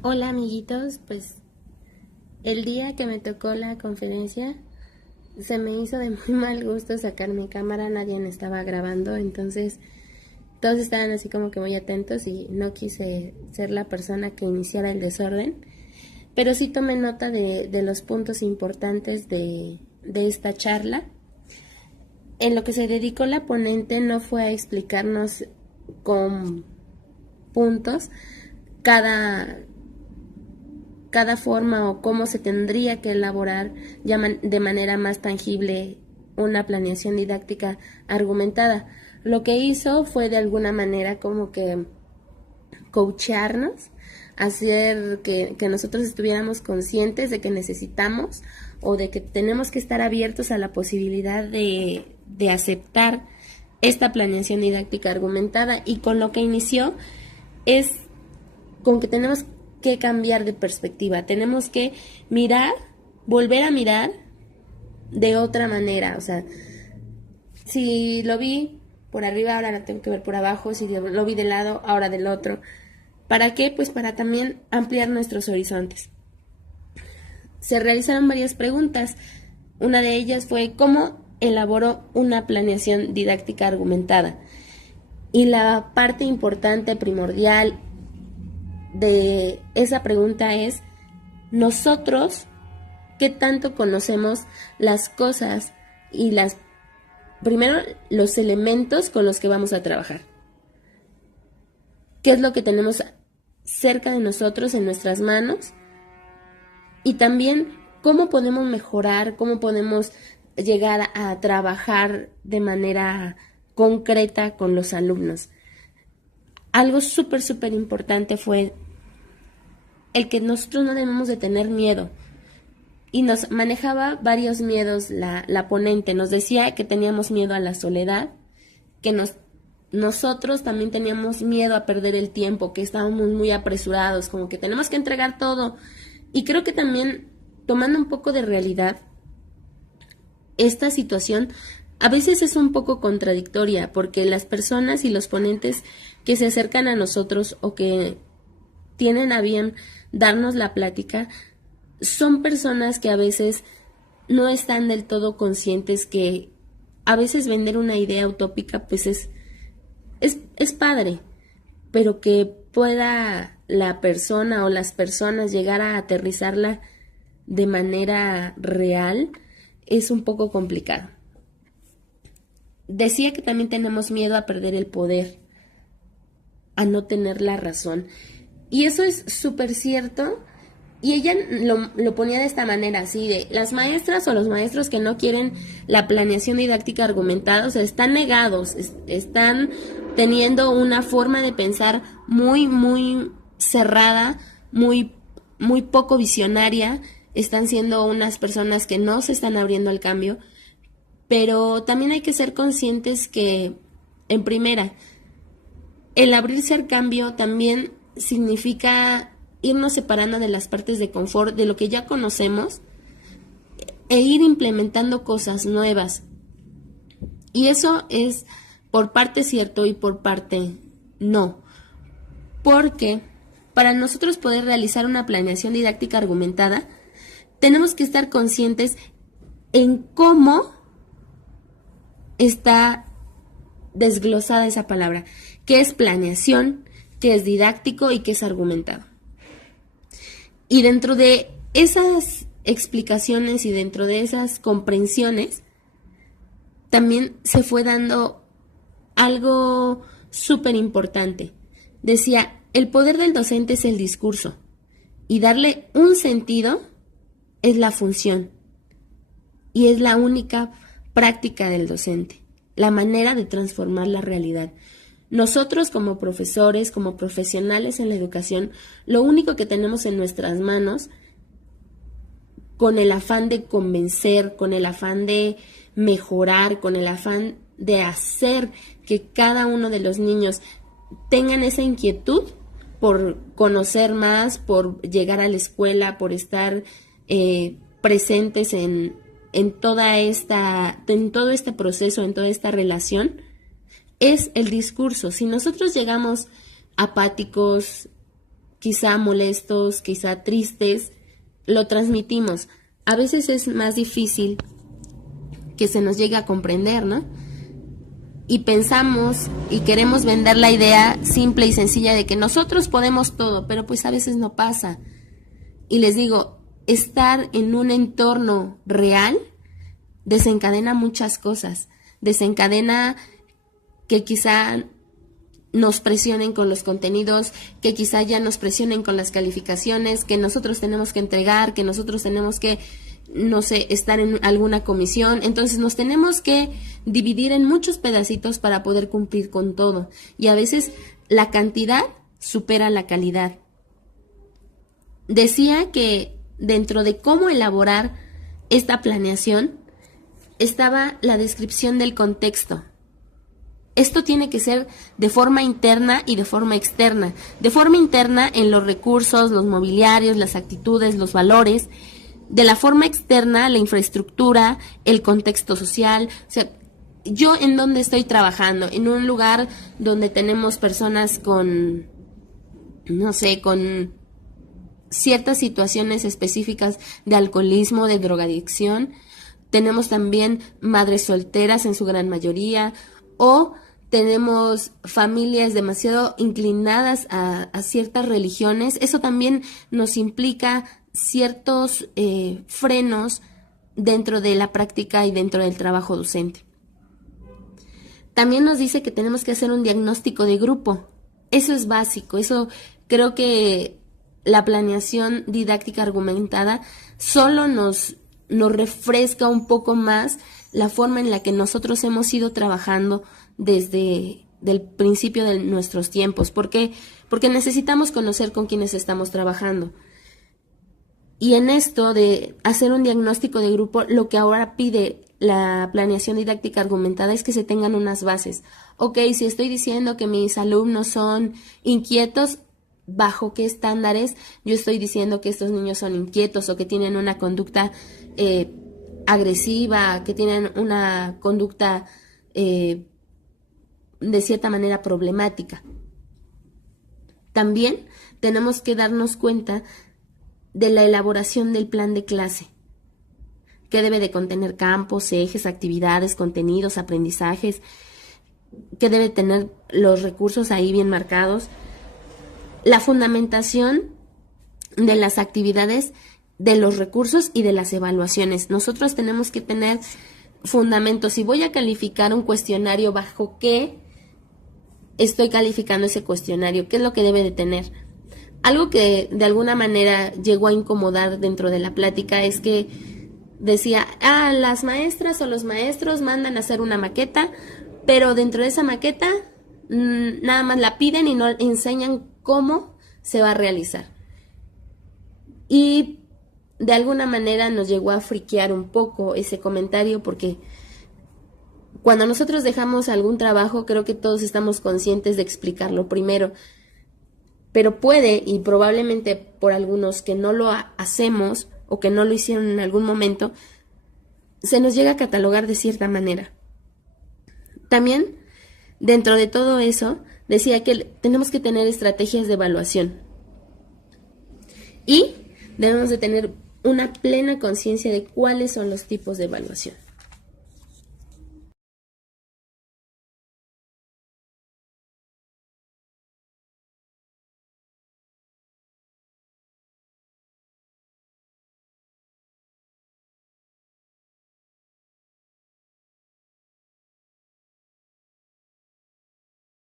Hola amiguitos, pues el día que me tocó la conferencia se me hizo de muy mal gusto sacar mi cámara, nadie me estaba grabando, entonces todos estaban así como que muy atentos y no quise ser la persona que iniciara el desorden, pero sí tomé nota de los puntos importantes de esta charla. En lo que se dedicó la ponente no fue a explicarnos con puntos cada cada forma o cómo se tendría que elaborar ya de manera más tangible una planeación didáctica argumentada. Lo que hizo fue de alguna manera como que coacharnos, hacer que nosotros estuviéramos conscientes de que necesitamos o de que tenemos que estar abiertos a la posibilidad de aceptar esta planeación didáctica argumentada, y con lo que inició es con que tenemos que cambiar de perspectiva, tenemos que mirar, volver a mirar de otra manera. O sea, si lo vi por arriba, ahora lo tengo que ver por abajo, si lo vi de lado, ahora del otro. ¿Para qué? Pues para también ampliar nuestros horizontes. Se realizaron varias preguntas. Una de ellas fue ¿cómo elaboró una planeación didáctica argumentada? Y la parte importante, primordial de esa pregunta es: nosotros, ¿qué tanto conocemos las cosas y primero los elementos con los que vamos a trabajar? ¿Qué es lo que tenemos cerca de nosotros, en nuestras manos? Y también cómo podemos mejorar, cómo podemos llegar a trabajar de manera concreta con los alumnos. Algo súper importante fue el que nosotros no debemos de tener miedo. Y nos manejaba varios miedos la ponente. Nos decía que teníamos miedo a la soledad, que nosotros también teníamos miedo a perder el tiempo, que estábamos muy apresurados, como que tenemos que entregar todo. Y creo que también, tomando un poco de realidad, esta situación a veces es un poco contradictoria, porque las personas y los ponentes que se acercan a nosotros o que tienen a bien darnos la plática son personas que a veces no están del todo conscientes que a veces vender una idea utópica pues es padre, pero que pueda la persona o las personas llegar a aterrizarla de manera real es un poco complicado. Decía que también tenemos miedo a perder el poder, a no tener la razón. Y eso es súper cierto. Y ella lo ponía de esta manera, así de: las maestras o los maestros que no quieren la planeación didáctica argumentada, o sea, están negados, están teniendo una forma de pensar muy cerrada, muy poco visionaria, están siendo unas personas que no se están abriendo al cambio. Pero también hay que ser conscientes que, en primera, el abrirse al cambio también significa irnos separando de las partes de confort, de lo que ya conocemos, e ir implementando cosas nuevas. Y eso es por parte cierto y por parte no. Porque para nosotros poder realizar una planeación didáctica argumentada, tenemos que estar conscientes en cómo está desglosada esa palabra, qué es planeación, qué es didáctico y qué es argumentado. Y dentro de esas explicaciones y dentro de esas comprensiones, también se fue dando algo súper importante. Decía: el poder del docente es el discurso y darle un sentido es la función y es la única práctica del docente, la manera de transformar la realidad. Nosotros como profesores, como profesionales en la educación, lo único que tenemos en nuestras manos, con el afán de convencer, con el afán de mejorar, con el afán de hacer que cada uno de los niños tengan esa inquietud por conocer más, por llegar a la escuela, por estar presentes en todo este proceso, en toda esta relación, es el discurso. Si nosotros llegamos apáticos, quizá molestos, quizá tristes, lo transmitimos. A veces es más difícil que se nos llegue a comprender, ¿no? Y pensamos y queremos vender la idea simple y sencilla de que nosotros podemos todo, pero pues a veces no pasa. Y les digo, estar en un entorno real desencadena muchas cosas. Desencadena que quizá nos presionen con los contenidos, que quizá ya nos presionen con las calificaciones, que nosotros tenemos que entregar, que nosotros tenemos que, no sé, estar en alguna comisión. Entonces nos tenemos que dividir en muchos pedacitos para poder cumplir con todo. Y a veces la cantidad supera la calidad. Decía que dentro de cómo elaborar esta planeación estaba la descripción del contexto. Esto tiene que ser de forma interna y de forma externa. De forma interna en los recursos, los mobiliarios, las actitudes, los valores. De la forma externa, la infraestructura, el contexto social. O sea, yo en dónde estoy trabajando, en un lugar donde tenemos personas con, no sé, con ciertas situaciones específicas de alcoholismo, de drogadicción. Tenemos también madres solteras en su gran mayoría, o tenemos familias demasiado inclinadas a ciertas religiones. Eso también nos implica ciertos frenos dentro de la práctica y dentro del trabajo docente. También nos dice que tenemos que hacer un diagnóstico de grupo. Eso es básico. Eso creo que la planeación didáctica argumentada solo nos refresca un poco más la forma en la que nosotros hemos ido trabajando desde el principio de nuestros tiempos. ¿Por qué? Porque necesitamos conocer con quienes estamos trabajando. Y en esto de hacer un diagnóstico de grupo, lo que ahora pide la planeación didáctica argumentada es que se tengan unas bases. Ok, si estoy diciendo que mis alumnos son inquietos, ¿bajo qué estándares yo estoy diciendo que estos niños son inquietos o que tienen una conducta agresiva, que tienen una conducta de cierta manera problemática? También tenemos que darnos cuenta de la elaboración del plan de clase, que debe de contener campos, ejes, actividades, contenidos, aprendizajes, que debe tener los recursos ahí bien marcados, la fundamentación de las actividades, de los recursos y de las evaluaciones. Nosotros tenemos que tener fundamentos. Si voy a calificar un cuestionario, ¿bajo qué estoy calificando ese cuestionario? ¿Qué es lo que debe de tener? Algo que de alguna manera llegó a incomodar dentro de la plática es que decía, las maestras o los maestros mandan a hacer una maqueta, pero dentro de esa maqueta nada más la piden y no enseñan cómo se va a realizar. Y de alguna manera nos llegó a friquear un poco ese comentario, porque cuando nosotros dejamos algún trabajo, creo que todos estamos conscientes de explicarlo primero. Pero puede, y probablemente por algunos que no lo hacemos o que no lo hicieron en algún momento, se nos llega a catalogar de cierta manera. También, dentro de todo eso, decía que tenemos que tener estrategias de evaluación. Y debemos de tener una plena conciencia de cuáles son los tipos de evaluación.